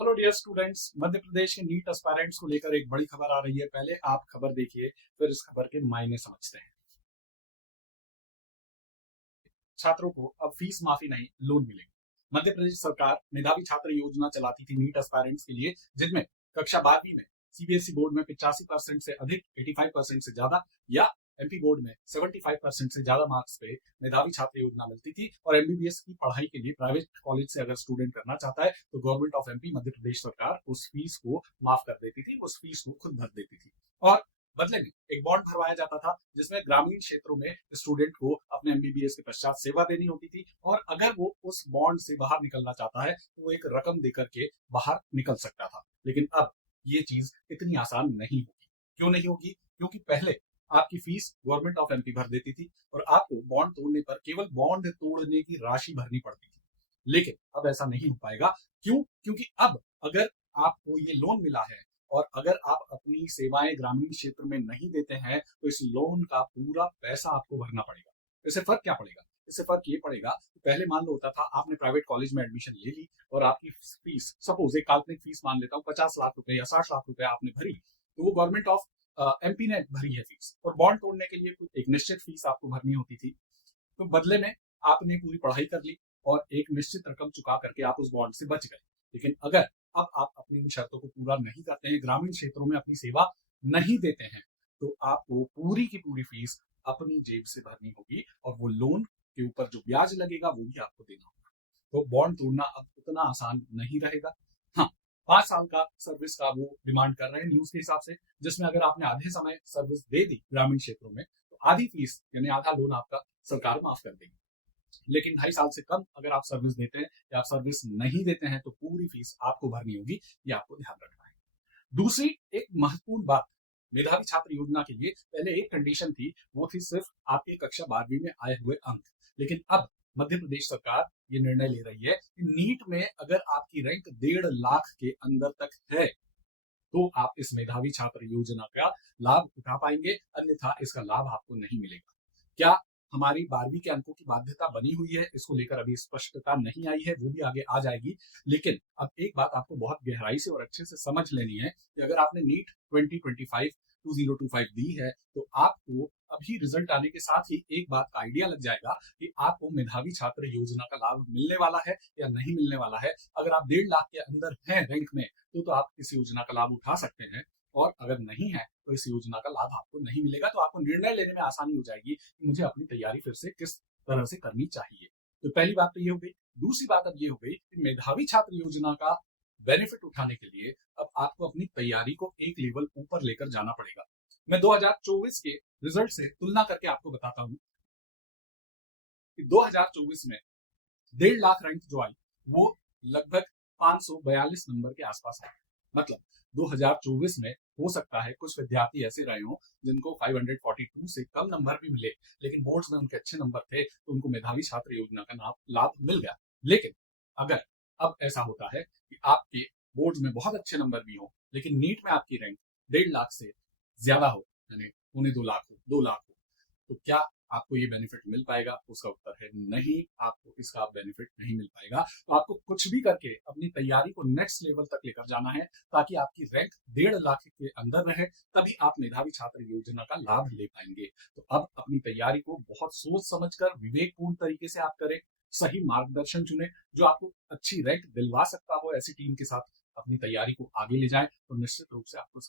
Hello dear students, Madhya Pradesh के NEET aspirants को लेकर एक बड़ी खबर आ रही है। पहले आप खबर देखिए, फिर इस खबर के मायने समझते हैं। छात्रों को अब फीस माफी नहीं, लोन मिलेगा। मध्य प्रदेश सरकार मेधावी छात्र योजना चलाती थी नीट एस्पायरेंट्स के लिए, जिनमें कक्षा 12वीं में सीबीएसई बोर्ड में 85% से अधिक, 85% से ज्यादा, या एमपी बोर्ड में 75% से ज्यादा मार्क्स पे मेधावी छात्र योजना मिलती थी। और एमबीबीएस की पढ़ाई के लिए प्राइवेट कॉलेज से अगर स्टूडेंट करना चाहता है तो government of MP, Madhya Pradesh सरकार, उस फीस को माफ कर देती थी, उस फीस को खुद भर देती थी। और बदले में एक बॉन्ड भरवाया जाता था, जिसमें ग्रामीण क्षेत्रों में स्टूडेंट को अपने एमबीबीएस के पश्चात सेवा देनी होती थी। और अगर वो उस बॉन्ड से बाहर निकलना चाहता है तो वो एक रकम देकर के बाहर निकल सकता था। लेकिन अब ये चीज इतनी आसान नहीं होगी। क्यों नहीं होगी? क्योंकि पहले आपकी फीस गवर्नमेंट ऑफ एमपी भर देती थी और आपको बॉन्ड तोड़ने पर केवल बॉन्ड तोड़ने की राशि भरनी पड़ती थी। लेकिन अब ऐसा नहीं हो पाएगा। क्यों? क्योंकि अब अगर आपको ये लोन मिला है और अगर आप अपनी सेवाएं ग्रामीण क्षेत्र में नहीं देते हैं तो इस लोन का पूरा पैसा आपको भरना पड़ेगा। इससे फर्क क्या पड़ेगा? इससे फर्क ये पड़ेगा कि पहले मान लो होता था आपने प्राइवेट कॉलेज में एडमिशन ले ली और आपकी फीस, सपोज एक काल्पनिक फीस मान लेता हूँ, 50 लाख रुपए या 60 लाख रुपए आपने भरी, तो वो गवर्नमेंट ऑफ एमपी ने भरी है फीस। और बॉन्ड तोड़ने के लिए एक निश्चित फीस आपको भरनी होती थी। तो बदले में आपने पूरी पढ़ाई कर ली और एक निश्चित रकम चुका करके आप उस बॉन्ड से बच गए। लेकिन अगर अब आप अपनी इन शर्तों को पूरा नहीं करते हैं, ग्रामीण क्षेत्रों में अपनी सेवा नहीं देते हैं, तो आपको पूरी की पूरी फीस अपनी जेब से भरनी होगी और वो लोन के ऊपर जो ब्याज लगेगा वो भी आपको देना होगा। तो बॉन्ड तोड़ना अब उतना आसान नहीं रहेगा। हाँ, 5 साल का सर्विस का वो डिमांड कर रहे हैं न्यूज के हिसाब से, जिसमें अगर आपने आधे समय सर्विस दे दी ग्रामीण क्षेत्रों में तो आधी फीस यानी आधा लोन आपका सरकार माफ कर देगी। लेकिन 2.5 साल से कम अगर आप सर्विस देते हैं या आप सर्विस नहीं देते हैं तो पूरी फीस आपको भरनी होगी। ये आपको ध्यान रखना है। दूसरी एक महत्वपूर्ण बात, मेधावी छात्र योजना के लिए पहले एक कंडीशन थी, वो थी सिर्फ आपके कक्षा 12वीं में आए हुए अंक। लेकिन अब मध्य प्रदेश सरकार ये निर्णय ले रही है कि नीट में अगर आपकी रैंक 1.5 लाख के अंदर तक है तो आप इस मेधावी छात्र योजना का लाभ उठा पाएंगे, अन्यथा इसका लाभ आपको नहीं मिलेगा। क्या हमारी 12वीं के अंकों की बाध्यता बनी हुई है? इसको लेकर अभी स्पष्टता नहीं आई है, वो भी आगे आ जाएगी। लेकिन अब एक बात आपको बहुत गहराई से और अच्छे से समझ लेनी है कि अगर आपने नीट 2025 दी है तो आपको अभी रिजल्ट आने के साथ ही एक बात का आइडिया लग जाएगा कि आपको मेधावी छात्र योजना का लाभ मिलने वाला है या नहीं मिलने वाला है। अगर आप 1.5 लाख के अंदर हैं रैंक में तो आप इस योजना का लाभ उठा सकते हैं, और अगर नहीं है तो इस योजना का लाभ आपको नहीं मिलेगा। तो आपको निर्णय लेने में आसानी हो जाएगी कि मुझे अपनी तैयारी फिर से किस तरह से करनी चाहिए। तो पहली बात तो ये हो गई। दूसरी बात अब ये हो गई कि मेधावी छात्र योजना का बेनिफिट उठाने के लिए अब आपको अपनी तैयारी को एक लेवल ऊपर लेकर जाना पड़ेगा। मैं 2024 के रिजल्ट से तुलना करके आपको बताता हूं कि 2024 में 1.5 लाख रैंक जो आई वो लगभग 542 नंबर के आसपास आई। मतलब 2024 में हो सकता है कुछ विद्यार्थी ऐसे रहे हों जिनको 542 से कम नंबर भी मिले, लेकिन बोर्ड्स में उनके अच्छे नंबर थे तो उनको मेधावी छात्र योजना का लाभ मिल गया। लेकिन अगर अब ऐसा होता है कि आपके बोर्ड्स में बहुत अच्छे नंबर भी हो लेकिन नीट में आपकी रैंक 1.5 लाख से ज्यादा हो, यानी 2.25 लाख हो, 2 लाख हो, तो क्या आपको ये बेनिफिट मिल पाएगा? उसका उत्तर है नहीं, आपको इसका बेनिफिट नहीं मिल पाएगा। तो आपको कुछ भी करके अपनी तैयारी को नेक्स्ट लेवल तक लेकर जाना है ताकि आपकी रैंक 1.5 लाख के अंदर रहे, तभी आप मेधावी छात्र योजना का लाभ ले पाएंगे। तो अब अपनी तैयारी को बहुत सोच समझकर विवेकपूर्ण तरीके से आप करें, सही मार्गदर्शन चुने जो आपको अच्छी रैंक दिलवा सकता हो। ऐसी टीम के साथ अपनी तैयारी को आगे ले जाएं तो निश्चित रूप से आपको